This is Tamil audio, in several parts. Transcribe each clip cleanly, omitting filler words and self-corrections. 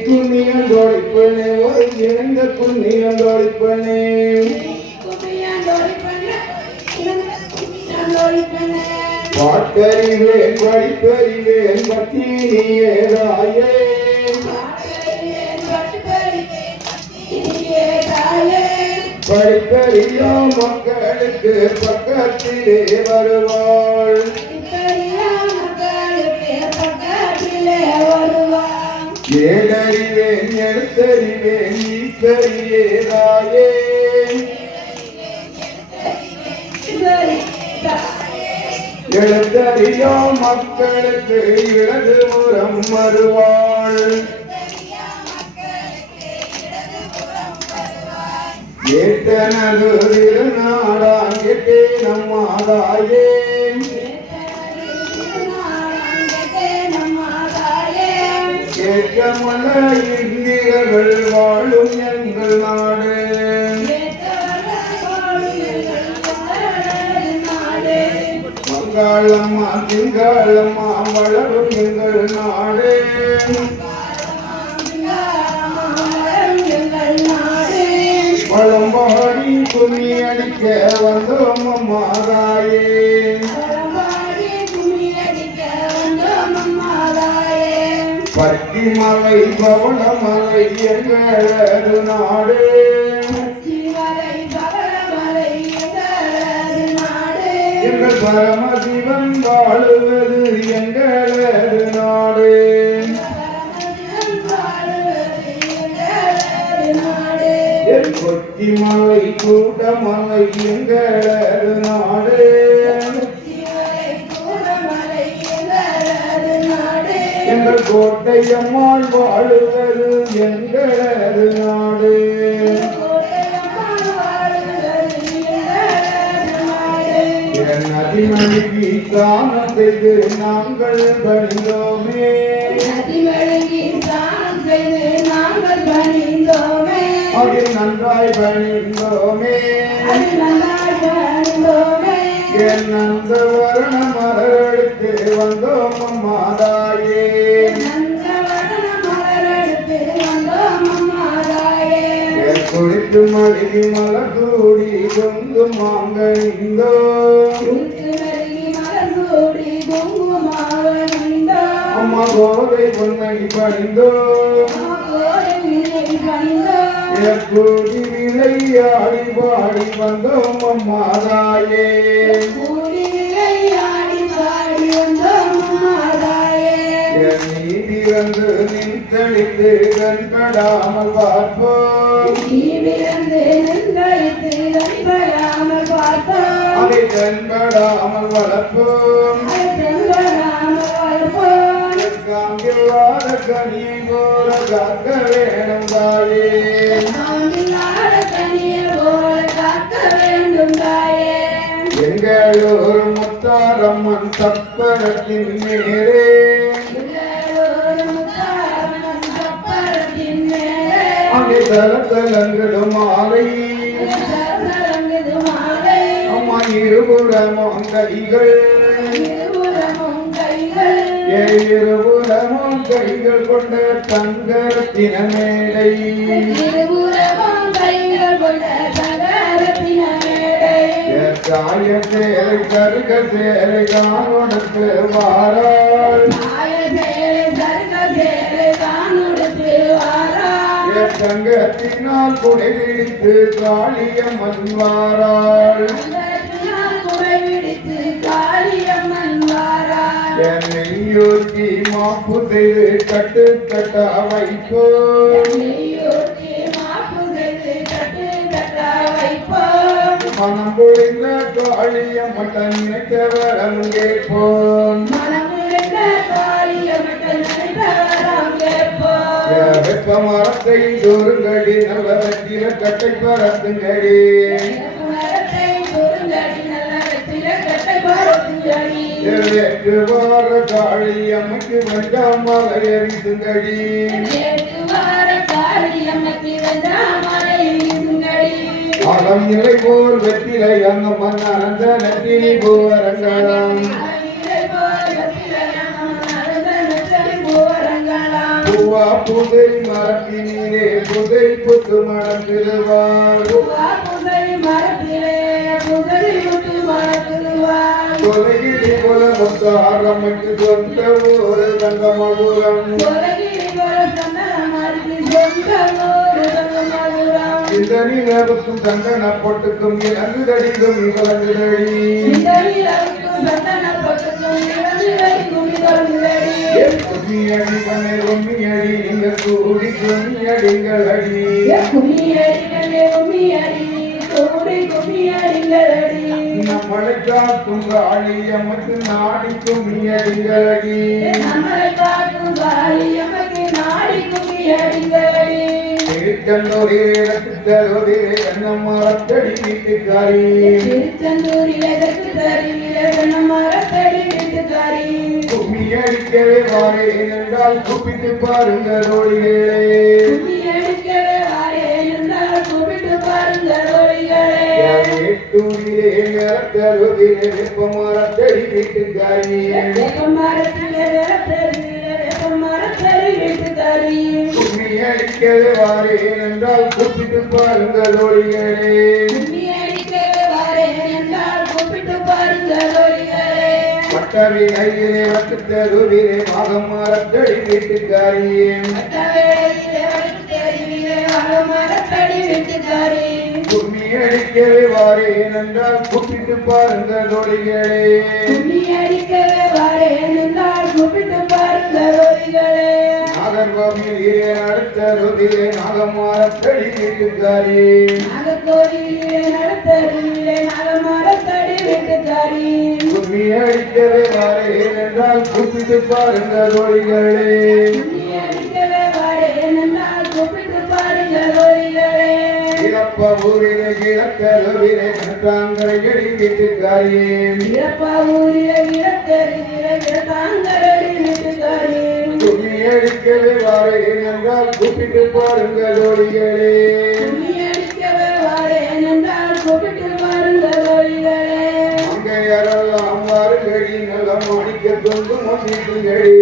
கும்மியந்தோழிப்பண்ணே ஒரு இணைந்த கும்மியந்தோழிப்பண்ணே பாட்டறிவேன் படிப்பறிவேன் பத்தி நீயேதாயே படிப்பறியா மக்களுக்கு பக்கத்திலே வருவாள் ஏடறிவேன் எடுத்தறிவேன் ஈஸ்வரியேதாயே எழுத்தறியா மக்களுக்கு இடதுபுறம் வருவாள் ஏத்தனது திருநாடாங்கிட்டே நம்மாதாயே கேட்கமல இந்திரர்கள் வாழும் எங்கள் நாடு மங்காளம்மா திங்களம்மா வளரும் எங்கள் நாடு வளம்பாடி கும்மி அடிக்க வந்தோம் அம்மாதாயே பட்டிமலை பவளமலை எங்களது நாடு எங்கள் பரமசிவன் வாழுவது எங்களது நாடு என் கொட்டிமலை கூட்டமலை எங்களது நாடு எங்கள் கோட்டையம்மாள் வாழுவது எங்களது நாடு என் அதிமணிக்கு தானத்துக்கு நாங்கள் பணிந்தோமே அதில் நன்றாய் பணிந்தோமே என் அந்த வருண மலரெடுத்து வந்தோம் அம்மாதாயே குளித்து மருகி மலர் கூடி கொங்கு மாங்கனிந்தோ அம்மா கோதை பொன்னடி பணிந்தோ கூடி விளையாடி பாடி வந்தோம் அம்மாதாயே நீதி வந்து நின்றழித்து கண்படாமல் பார்ப்போம் அதை கண்படாமல் வளர்ப்போம் காங்கில்லாத கனியை போல காக்க வேணும் தாயே எங்களூர் முத்தாரம்மன் தப்பரத்தின் மேலே அங்கே தலத்தலங்களும் மாலை அம்மா இருபுறமும் கைகள் இருபுறமும் கைகள் கொண்ட தங்கரத்தின மேடை தாய சேலை கருக சேலை காணொடுத்து வாராள் தங்கத்தினால் குடை பிடித்து காளியம்மன் வாராள் என்னை யோசி மாப்பு செய்து கட்டு கட்டா வைப்போம் மனம் பொழிந்த காளியம்மன் தன்னைக்க வரம் கேட்போம் வெப்ப மரத்தை தோறுங்கடி நல்ல வெற்றில கட்டை பரத்துங்கடி வார காளியம்மக்கு வந்தாம் மலை அறிந்துங்கடி அகம் நிலை போல் வெற்றிலை அங்க மன்னந்த நெற்றினி பூவரங்களாம் பூவா புதை மரத்தினிலே புதை புத்து மணத்திடுவார் கொலைகிரி கொல முத்தாரமைக்கு சொந்த ஊரு தங்கமபுரம் இந்த நிலவுக்கும் சந்தன பொட்டுக்கும் இறங்கு தடிக்கும் இவளங்குதடி கும்மியடி கண்ணே கும்மியடி நீங்க கூடி கும்மியடிங்கள் அடி நம்மளை காக்கும் காளியம்மக்கு நாடி கும்மியடிங்கள் அடி திருச்செந்தூரிலே சித்தரோதிலே கண்ணமரத்தடி வீட்டுக்காரி கும்மி அடிக்கவே வாரேன் என்றால் கூப்பிட்டு பாருங்க ரோடிகளே வேட்டூரிலே நிறத்தரோதிலே வெப்பமரத்தடி வீட்டுக்காரி கும்மி அடிக்கவே வாரேன் என்றால் கூப்பிட்டு பாருங்க ரோடிகளே வட்டவினையிலே வட்டுத்தருவிலே மாகமரத்தடி வீட்டுக்காரியே கும்மி அடிக்கவே வாரேன் என்றால் கூப்பிட்டு பாருங்க தோழிகளே நாகர்கோவிலே நடத்தருவிலே நாகமரத்தடி வீட்டுக்காரியே கும்மி அடிக்கவே வாரேன் என்றால் கூப்பிட்டு பாருங்க தோழிகளே இளப்பூரிலே கிழக்கருவிலே கட்டாங்கரையடி வீட்டுக்காரியே கும்மி அடிக்கவே வாரேன் என்றால் கூப்பிட்டு பாருங்க தோழிகளே அங்கையரெல்லாம் வாருங்கடி நல்ல மாணிக்க குங்குமம் வீட்டுங்கடி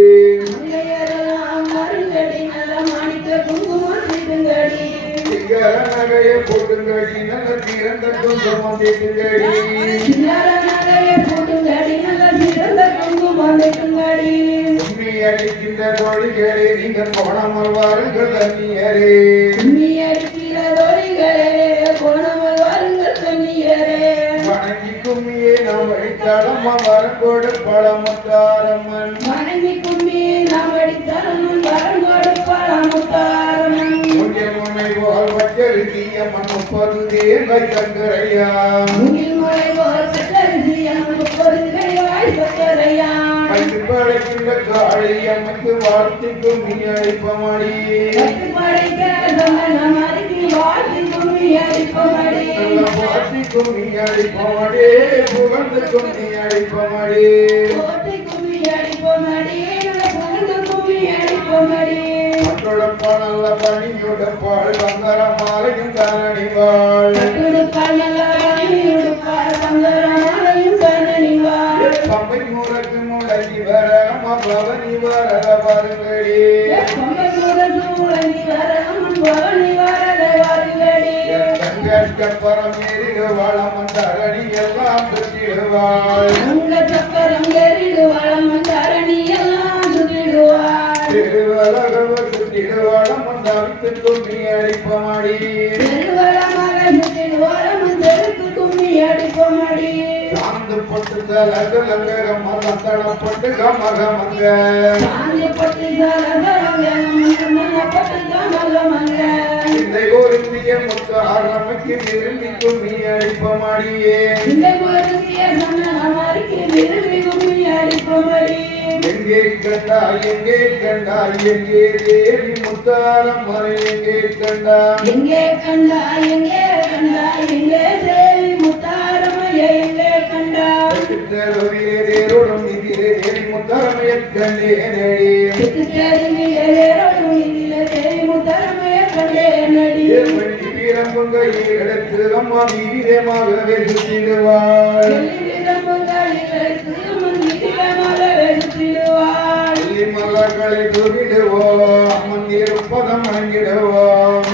நகையை போட்டுங்கடி நல்ல திறந்த குங்குமம் வீட்டுங்கடி கும்மி அடிக்கின்ற தோழிகளே நீங்கள் போனாமல் வாருங்கள் தண்ணியரே வணங்கி கும்மியே நாம் அடித்தாளம்மா வரங்கோடு பழமுத்தாரம்மன் முன்னை போல் வச்சரிசியம்மன் முப்பது தேவை சங்கரையா மைக்கு படைக்கின்ற காளியம்மனுக்கு வாழ்த்தி கும்மி அடிப்பமடி வாழ்த்தி கும்மி அடிப்பமடி புகழ்ந்து கும்மி அடிப்பமடி நல்ல பணியுடப்பாள் வங்கர மாலையும் தானணிவாள் பம்பை முறக்கு முடங்கி வர பவனி வரத வருங்கடி சக்கரம் ஏறிடுவாள் அம்மன் தரணி எல்லாம் சுற்றிடுவாள் திருவலகவர் சுற்றிடுவாள் அம்மன் தவித்து கும்மி அடிப்பமடி சாந்து பட்டு தலகலங்கரம் மலத்தளப்பட்டு கமகமங்க இந்த கோரிந்திய முத்து ஆரம்பிக்கு விரும்பி கும்மி அடிப்பமடியே எங்கே கண்டாய் எங்கே தேவி முத்தாரம் மறை எங்கே கண்டாய் தேவி முத்தாரமைய எங்கே கண்டாய் தேரோடும் இதிலே தேவி முத்தாரமைய கண்டேனடி வீரம் பொங்கையில் எடுத்து அம்மா வீரமாகவே சுற்றிடுவாள் மலர்களை துரிடுவோம் அமர்ந்திருப்பதம் வணங்கிடுவோம்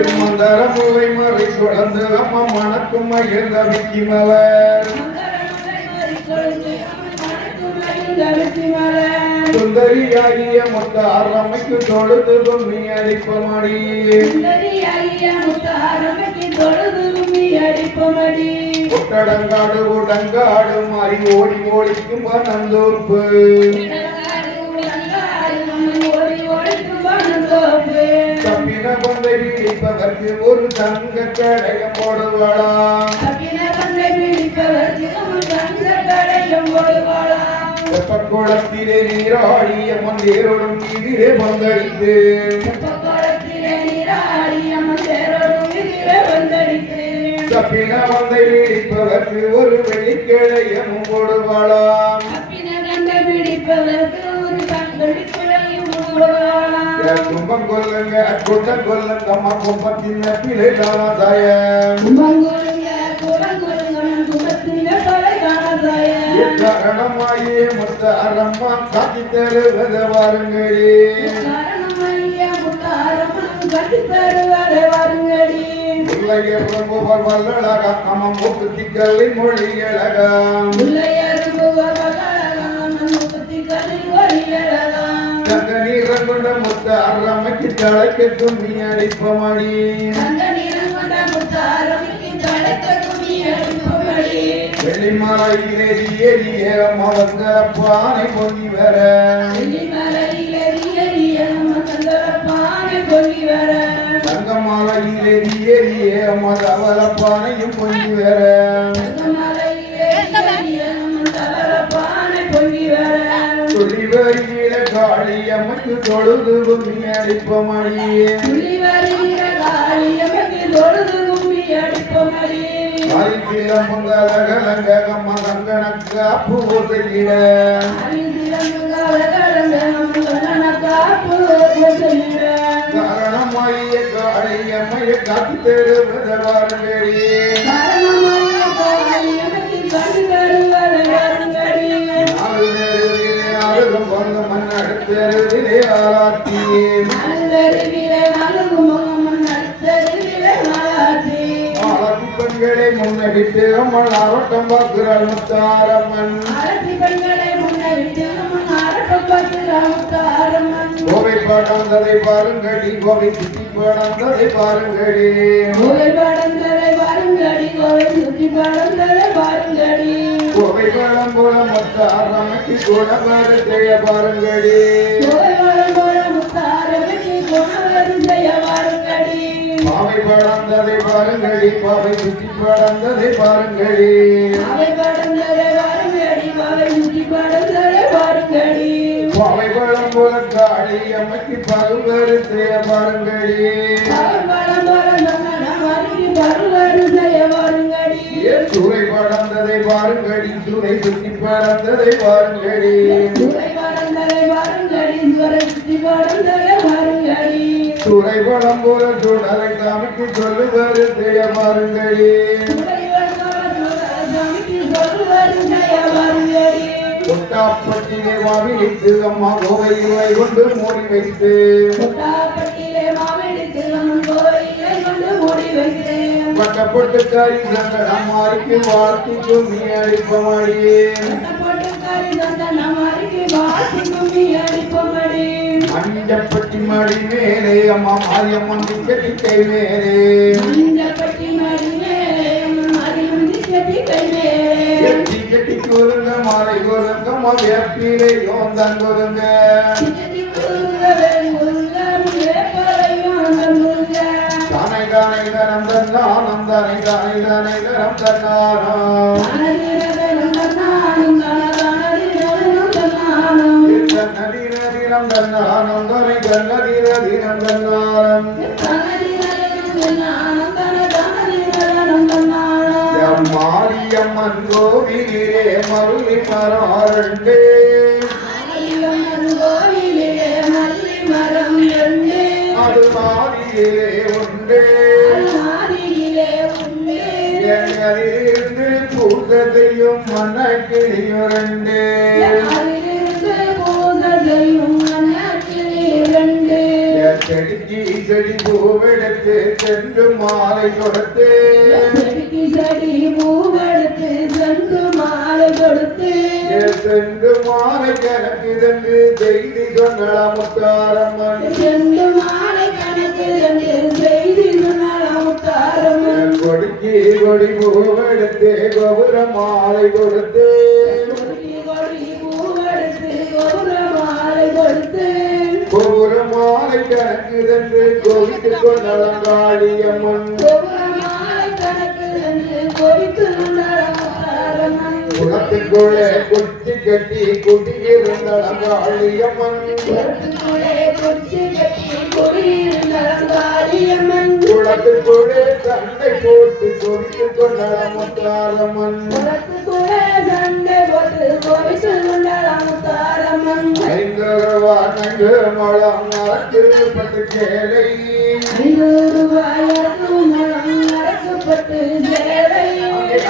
இம்மந்தர முறை மறை சுழந்து அம்மா மணக்கும் மகிழ்ந்த விக்கிமலர் சுந்தரியாகிய முத்தார் அம்மைக்கு தொழுது கும்மி அடிப்பமடி குட்டடங்காடு உடங்காடு மாறி ஓடி ஓடிக்கும் பனந்தோப்பு தப்பின கொண்டை பிடிப்பதற்கு ஒரு தங்க கடையம் போடுவாளாம் வெப்பக்குளத்திலே நீராடிய மந்தேரோடும் நீதிரே பங்களித்து தப்பின வந்தை பிடிப்பதற்கு ஒரு வெள்ளிக்கிழையமும் போடுவாளாம் கும்பம் கொல்லுங்க கூட்டம் கொல்லுங்க அம்மா கும்பத்தின் பிள்ளை தானாதாய காரணமாயே மொத்த அரம்மா காட்டி தருவத வாருங்களே வல்லழக அம்மா மூக்குத்திக்கல்லை மொழியழக தங்க நீரம் கொண்ட மொத்த அரம்மைக்கு தலைக்கு தும்மி அடிப்பமடி வெள்ளிமலையிலே ஏறிய மவங்கரப்பானை பொங்கி வர தங்கமலையிலே ஏறிய மதவரப்பானையும் பொங்கி வர சொல்லி வருகிற காளியம்மைக்கு தொழுது கும்மி அடிப்பமடியே காரணமாய காளியம்மையை காத்து தருவத வாருங்களே மன்னடுத்தருவிலே ஆராத்தியே பெண்களை முன்னடித்து அம்மன் ஆரோட்டம் பார்க்கிறாள் முத்தாரம்மன் கோவை பாடாந்ததை பாருங்கடி கோவை சுற்றி பாடாந்ததை பாருங்கடி கோவை பாடம் போல முத்தாரம்மைக்கு கூட பாருங்கைய பாருங்கடி பாவை பாடாந்ததை பாருங்கடி பாவை சுற்றி பாடாந்ததை பாருங்கடி பாவை பழம் போல காளி அம்மைக்கு பருவரு செய்ய பாருங்கடி சூறை படந்ததை பாருங்கடி சூறை சுற்றி படந்ததை பாருங்கடி சூறை படம் போல சுடலை சாமிக்கு சொல்லுவாரு செய்ய பாருங்கடி கொட்டாப்பட்டிலே வாவிலிட்டு அம்மா கோவையிலை கொண்டு மூடி வைத்து பட்டப்பட்டு காரி சங்கடம் மாறிக்கு வாழ்த்து கும்மி அடிப்பமடியே மஞ்சப்பட்டி மடி மேலே அம்மா மாரியம்மன் கை மேலே கட்டி கூறுங்க மாலை கூறுங்க வேப்பிலை யோந்தன் கூறுங்க தானை தானை தரம் தன்னானம் தானை தானை தானை தரம் தன்னானம் நதி நதிரம் தன்னானம் தானை தன்னதி நதிரம் தன்னானம் மாரியம்மன் கோவிலே மல்லி மரண்டே அது மாரியிலே உண்டே எங்களிலிருந்து பூதத்தையும் மனக்கிளியுரண்டே செடிக்கு செடி பூவெடுத்து சென்று மாலை கொடுத்து செடிக்கு செடி பூவெடுத்து சென்று மாலை கொடுத்து சென்று மாலை கணக்கு சென்று செய்தி சொன்னலாம் முத்தாரம்மன் சென்று மாலை கணக்கு என்று செய்தி சொன்னாலாம் முத்தாரம்மன் கொடிக்கு கொடி பூவெடுத்து கோபுர மாலை கொடுத்து கொடி கொடி பூவெடுத்து கோபுர மாலை கொடுத்து கோபுர மாலை கணக்கு சென்று கோவித்து கொண்டலாம் காளியம்மன் கோபுர மாலை கணக்கு என்று கோவித்து கொண்டாலாம் முத்தாரம்மன் குளத்துக்குள்ளே குச்சி கட்டி குடியிருந்தளம் காளியம்மன் குளத்துக்குள்ளே குச்சி கட்டி குடியிருந்தாள் காளியம்மன் குளத்துக்குள்ளே சண்டை போட்டு கோவித்து கொண்டளம் முத்தாரம்மன் குளத்துக்குள்ளே சண்டை போட்டு கோவித்து கொண்டாலாம் முத்தாரம்மன் 5 ரூபாய் 5 முழம் நடக்கப்பட்டு சேலை 5 ரூபாய்க்கு மனம் நடக்கப்பட்டு சேலை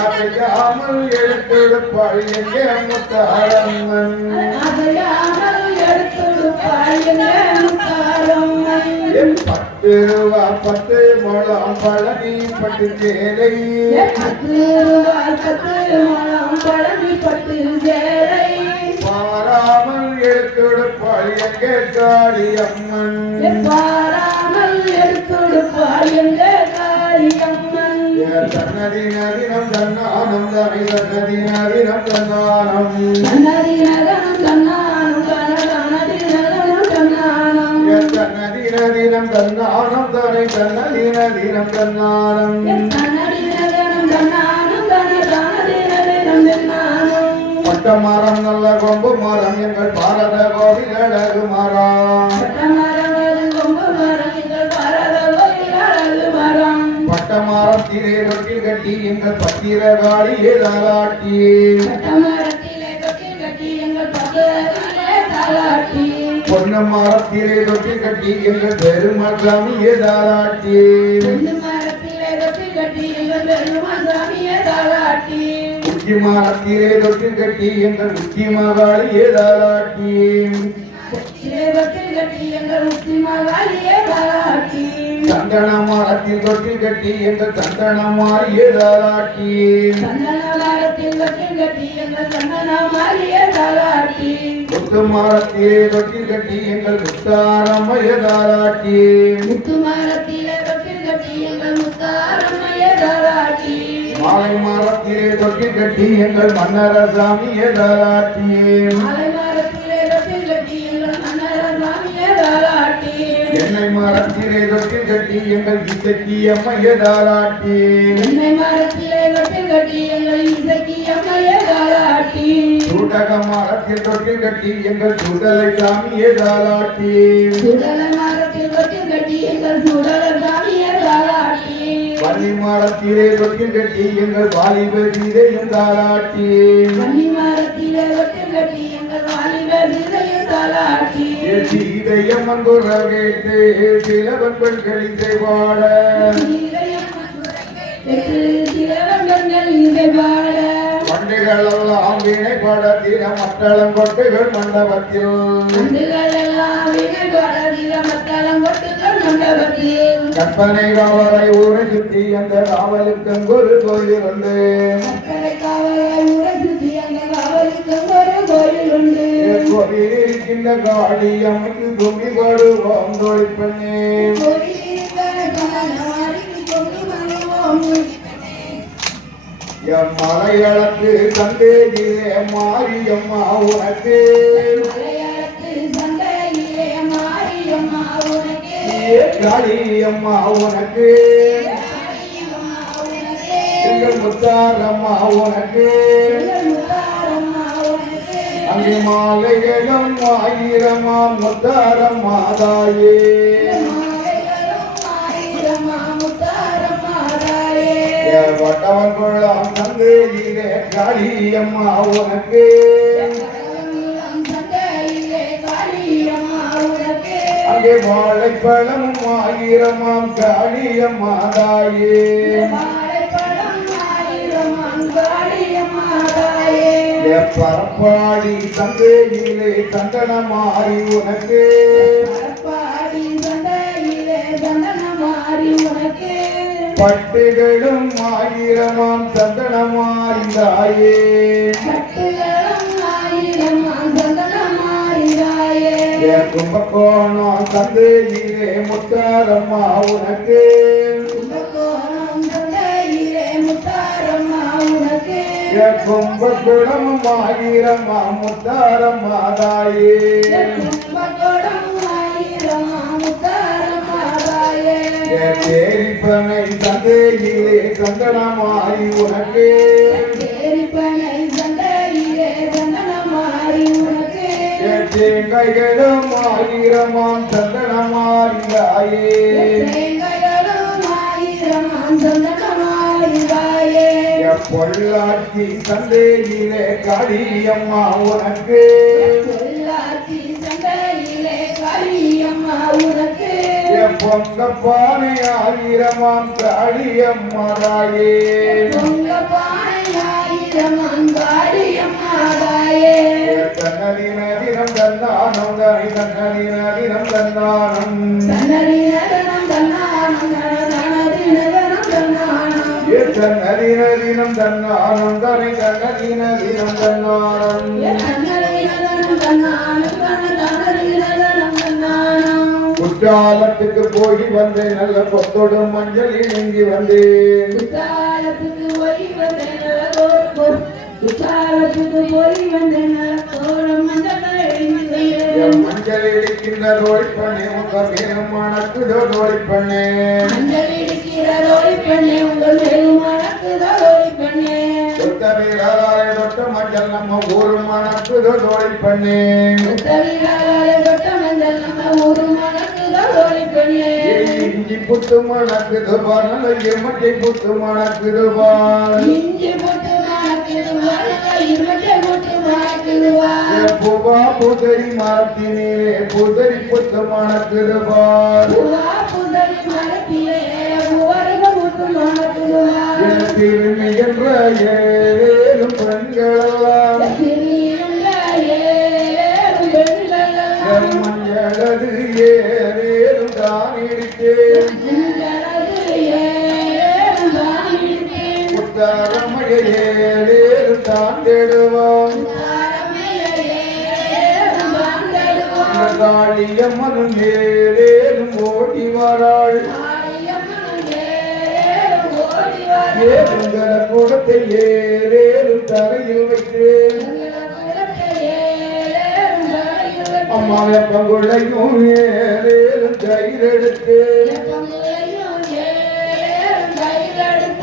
அசையாமல் எடுத்தெடுப்பாள் எங்கே முத்தாரம்மன் அதையாமல் எடுத்துடுப்பாள் எங்க முத்தாரம்மன் 10 ரூபாய் 10 முழம் பழனி பட்டு சேலை 10 ரூபாய் 10 மனம் பழனி பட்டு சேலை மாறாமல் எடுத்தெடுப்பாள் எங்கே காளியம்மன் பாராமல் எடுத்துடுப்பாள் எங்க காளியம்மன் சன்னதி நதினம் தன்னானம் தனி சன்னதி நதினம் தன்னானம் நன்னதி நகனம் தன்னானம் கனகனதி நகனம் தன்னானம் சன்னதி நதினம் தன்னானம் தனி சன்னதி நதினம் தன்னானம் நன்னதி நகனம் தன்னானம் கனகனதி நகனம் தன்னானம் பட்ட மரம் நல்ல கொம்பு மரம் எங்கள் பாரத கோவில் அழகு மரம் பட்டமரவது கொம்பு மரம் எங்கள் பாரத கோயில் அழகு மரம் பட்ட மரத்திலே தொட்டில் கட்டி எங்கள் பத்திர காளியே தாலாட்டி பட்டமரத்திலே தொட்டில் கட்டி எங்கள் பக்கத்திலே தாலாட்டி பொன்ன மரத்திலே தொட்டில் கட்டி எங்கள் பெருமாள் சாமியே தாலாட்டி பொன்னு மரத்திலே தொட்டில் கட்டி எங்கள் பெருமாள் சாமியே தாலாட்டி உச்சி மரத்திலே தொட்டில் கட்டி எங்கள் உச்சி மகாளியே தாலாட்டி தொட்டில் கட்டி எங்கள் உச்சி மகாளியே தாலாட்டி சந்தன மரத்தில் தொட்டில் கட்டி எங்கள் சந்தன மாறியே தாலாட்டி சந்தன மரத்தில் தொட்டில் கட்டி எங்கள் சந்தன மாறியே தாலாட்டி முத்து மரத்திலே தொட்டில் கட்டி எங்கள் முத்தாரம்மைய தாலாட்டி முத்து மரத்திலே தொட்டில் கட்டி எங்கள் முத்தாரம்மையே தாலாட்டி மாலை மரத்திலே தொட்டில் கட்டி எங்கள் மன்னரசாமியே தாலாட்டி மாலை மரத்திலே தொட்டில் கட்டி எங்கள் மன்னரசாமியே தாலாட்டி எண்ணெய் மரத்திலே தொட்டில் கட்டி எங்கள் இசக்கி அம்மைய தாலாட்டி எண்ணெய் மரத்திலே தொட்டில் கட்டி எங்கள் இசக்கி அம்மையே தாலாட்டி சூட்டக மரத்தில் தொட்டில் கட்டி எங்கள் சுடலை சாமியே தாலாட்டி சுடல மரத்தில் தொட்டில் கட்டி எங்கள் சுடல சாமியே தாலாட்டி வள்ளி மரத்திலே தொட்டில் கட்டி எங்கள் வாலிப சீதையும் தாலாட்டி வன்னி மரத்திலே தொட்டில் கட்டி எங்கள் வாலிபர் இதயம் தாலாட்டி சீதையம்மன் குர கேட்டு சிலவன் பெண்கள் இசை பாட சிலவங்கள் இதை பாட பண்டுகளெல்லாம் வீணை பாடத்தில மத்தளம் கொட்டுகள் மண்டபத்தில் அண்டுகள் எல்லாம் வீணை பாடதில மத்தளம் கொட்டுகள் மண்டபத்தில் கற்பனை காவலை ஊரை சுற்றி அந்த காவலுக்கு ஒரு கோயில் உண்டு மக்களை காவலை ஊரை சுற்றி அந்த காவலுக்கு ஒரு கோயில் உண்டு கோவில் இருக்கின்ற காளி அம்மைக்கு கும்மி பாடுவோம் தொழிற்பண்ணே கோயில் இருக்கிற கமலவாடிக்கு கொண்டு வருவோம் எம் மலையாளத்து தந்தேகிலே மாரியம்மா உனக்கு மலையாளத்து சண்டையிலே மாரியம்மா உனக்கு காளியம்மா உனக்கு மாரியம்மா உனக்கு எங்கள் முத்தாரம்மா உனக்கு முத்தாரம்மா உனக்கு அங்கே மாலைகளும் ஆயிரமா முத்தாரம்மா தாயே மாலைகளும் ஆயிரமா முத்தாரம்மா தாயே வட்டவன் கொள்ளாம் தந்தையிலே காளியம்மா உனக்கு சண்டையிலே காளியம்மா உனக்கு அங்கே வாழைப்பழமும் ஆயிரமாம் காளியம்மா தாயே வாழைப்பழம் ஆயிரமாம் காளியம்மா தாயே பரப்பாடி தந்தையிலே தந்தனமாறி உனக்கு பாடி சண்டையிலே உனக்கு பட்டுகளும் ஆயிரமாம் சந்தனமாயிராயே பட்டுகளும் ஆயிரம் சந்தனமாயிராயே கும்பகோணம் சந்தையிலே முத்தாரம்மா உனக்கு கும்பகோணம் சந்தையிலே முத்தாரம்மா உனக்கு கும்பகுடம் ஆயிரமா முத்தாரம்மா தாயே கும்பகோணம் ஆயிரம் முத்தாரம்மா தாயே தேரிப்பனை சந்தையிலே சந்தனமாய் உனக்கு தேரிப்பனை சந்தையிலே சந்தனமாய் உனக்கு தேங்காய்களும் ஆயிரமாம் சந்தனமாயிராயே தேங்காய்களும் ஆயிரம் சந்தனமாயிராயே பொள்ளாச்சி சந்தையிலே காளியம்மா உனக்கு பொள்ளாச்சி சந்தையிலே காளியம்மா உனக்கு பொங்கப்பானை ஆயிரமாம் காளியம்மா தாயே பொங்கப்பானை ஆயிரம் காளியம்மா தாயே தன்னதினம் தன்னானம் தாய் தன்னதினம் தன்னானம் தன்னடி நகரம் தன்னானம் தனதி நகரம் தன்னானம் தன்னதினம் தன்னானம் தாய் தன்னதினம் தன்னானம் தன்னடி நகரம் தன்னானம் தனதி நகரம் தன்னானம் குற்றாலத்துக்கு போய் வந்தேன் நல்ல கொத்தோடு மஞ்சள் இணங்கி வந்தேன் குற்றாலத்துக்கு போய் வந்தேன் குற்றாலத்துக்கு போய் வந்தேன் கோலம் மஞ்சள் மஞ்சள் இடிக்கின்ற ரோடி பண்ணி உங்க மேலும் மணக்குதோ ரோடி பண்ணே மஞ்சள் இடிக்கிற ரோடி பண்ணே உங்கள் மேலும் மணக்குதோ ரோடி பண்ணே சொத்த வீராலே தொட்ட மஞ்சள் நம்ம ஊரு மணக்குதோ ரோடி பண்ணே உத்தவிராலே தொட்ட மஞ்சள் நம்ம ஊரு மணக்குதோ ரோடி பண்ணே இஞ்சி புத்து மணக்குது பார் நல்ல எமட்டை புத்து மணக்குது பார் இஞ்சி போட்டு மணக்குதுவா இருமட்டை போட்டு மணக்குதுவா பூவா பூதரி மரத்தினே பூதரி புத்து மணக்குது பார் பூவா புதரி மரத்திலே பூவருக போட்டு மணக்குதுவா திரும்பி என்ற ஏழும் பெண்களெல்லாம் மஞ்சளது ஏறேறும் தான் இடித்தேன் முத்தாரமைய ஏறேறும் தான் தேடுவான் காளியம்மனும் ஏறேறும் ஓடி வராள் ஏறுங்கள கூடத்தை ஏறேறும் தரையில் வைத்தேன் அம்மா வெப்பங்குள்ளையும் ஏறேறும் கயிறெடுத்து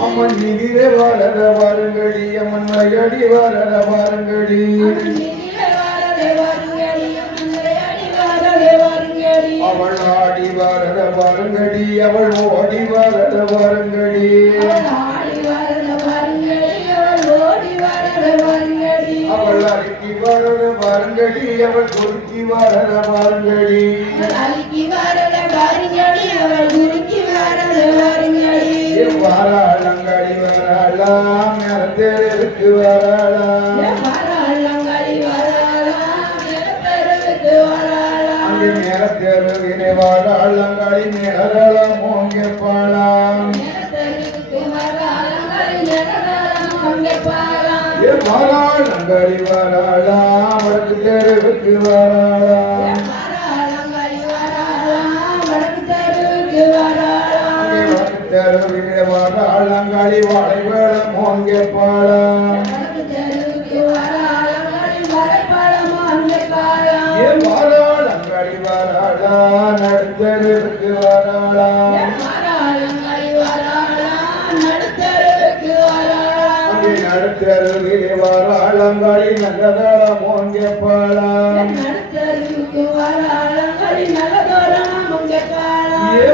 அம்மன் நிதிரே வளர வாருங்கடி அம்மன் மலையடி வளர வாருங்கடி அவள் ஆடி வளர வாருங்கடி அவள் ஓடி வளர வாருங்கடி அவள் அருக்கி வளர வாருங்கடி அவள் குறுக்கி வளர வாருங்கடி வாராளங்கடி வராளாம் நேரத்தேருக்கு வராளாம் அங்கே நேரத்தேருவினை வாராளங்கடி நேரலாம் ஓங்கே பாலாம் வாராளங்கடி வராளாம் வடக்கு தெருவுக்கு வராளாம் தெருவினை வாராளங்கடி வாழை வேடம் ஓங்கே பாலாம் வாராளங்கடி வராளா நடுத்தருக்கு வராளாம் நடுத்தருவிலே வாராளங்கடி நல்லதரம் ஓங்கே பாலாம்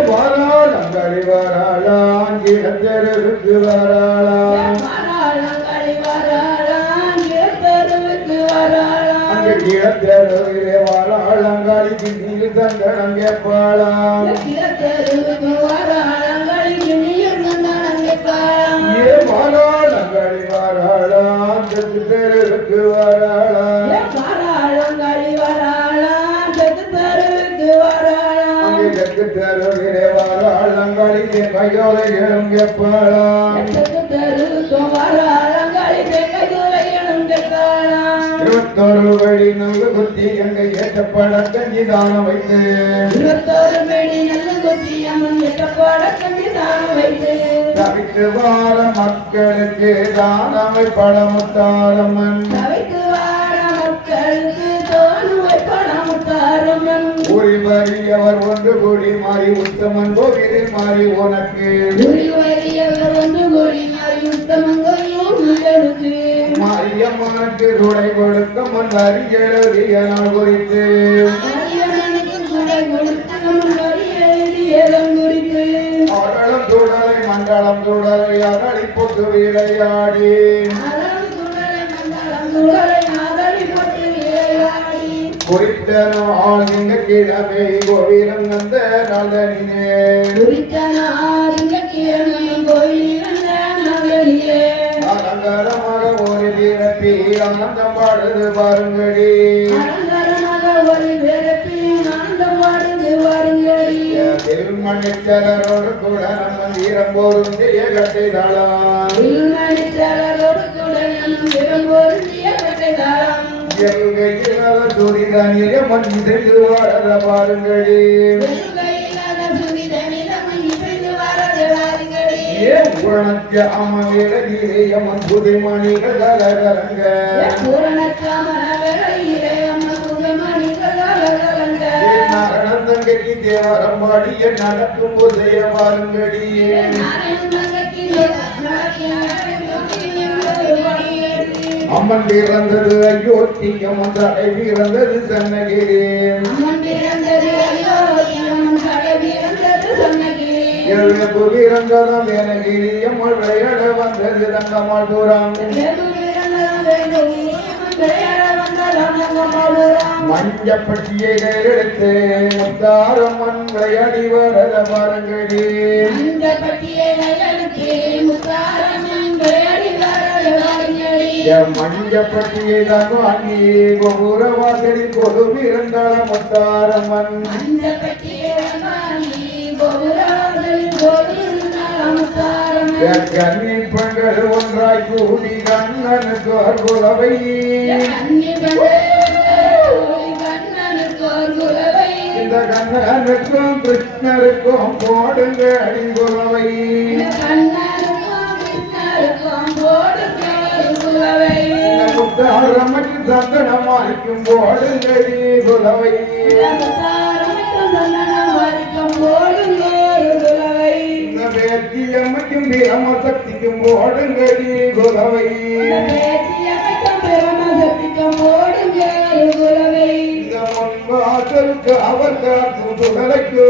வாராளங்கடி வராளாம் இடத்தருக்கு வராளாம் அங்கே இடத்தருவிலே வாராளங்கடி நீர் தந்தனம் கேட்பாளாம் வாராளங்கடி வராளாம் தெருக்கு வராளாம் அங்கே எட்டுக்கு தருகிறே வாராளங்காளி கையோலை எழும் கேட்பாளாம் எட்டுக்கு தருக்கும் வாராளங்காளி கையோலை எழும் கேட்பாளாம் 21 வழி நல்ல குத்தி எங்க ஏற்றப்பட கஞ்சி தானம் வைத்து 21 வழி நல்ல குத்தி அம்மன் ஏற்றப்பட கஞ்சி தானம் வைத்து தவித்து வார மக்களுக்கு தானமை பழமுத்தாரம்மன் தவித்து வார மக்களுக்கு தானமை பழமுத்தாரம்மன் ஊரி வரியவர் ஒன்று கூடி மாறி உத்தமன் கோவிலில் மாறி உனக்கு ஊரி வரியவர் ஒன்று கூடி மாறி உத்தமன் கோவிலுக்கு மாரியம்மனுக்கு துணை கொடுக்க முன் வரி எழுதிய நாள் குறித்து மாரியம்மனுக்கு துணை கொடுக்க முன் வரி எழுதியதன் குறித்து அவர்களும் சுடலை மண்டலம் சுடலை அகழி பொத்து விளையாடி குறித்த நாள் திங்கட்கிழமை கோவிலம் வந்த நாளனிலே அலங்காரமாக ஒரு வீரப்பி ஆனந்தம் பாடுது பாருங்கடி திருமணிச்சலரோடு கூட நம்ம வீரம் போரும் செய்ய கட்டைதாளாம் துரிதனிலே மண் செய்து வாழ பாருங்கடி பூரணச்ச அமவேளகிலே அம்மன் புதுமணிகள் கலகலங்க நடந்தங்கடி தேவரம் பாடிய நடக்கும் போதைய பாருங்கடி அம்மன் பிறந்தது அயோத்தி அம்மன் தடை பிறந்தது சன்னகிரி எழுப்பு பிறந்ததும் எனகிரி அம்மன் விளையாட வந்தது ரங்கமாள்புரம் மஞ்சப்பட்டியை எடுத்து முத்தாரம்மன் விளையாடி வரத பாருங்கடி மஞ்சப்பட்டியை தான் வாங்கி கோபுரவாசலில் கொடு பிறந்தாள முத்தாரம்மன் கன்னி பெண்கள் ஒன்றாய் கூடி கண்ணனுக்கு அற்புதவை இந்த கண்ணனுக்கும் கிருஷ்ணருக்கும் போடுங்க அடிங்குலவை முத்தாரம்மன் சந்தனமாய்க்கும் போடுங்கடி குலவை வேற்றியம்மைக்கும் பிரமசக்திக்கும் ஓடுங்கடி குலவை இந்த முன்வாசலுக்கு அவர் காக்கும் சுடலைக்கு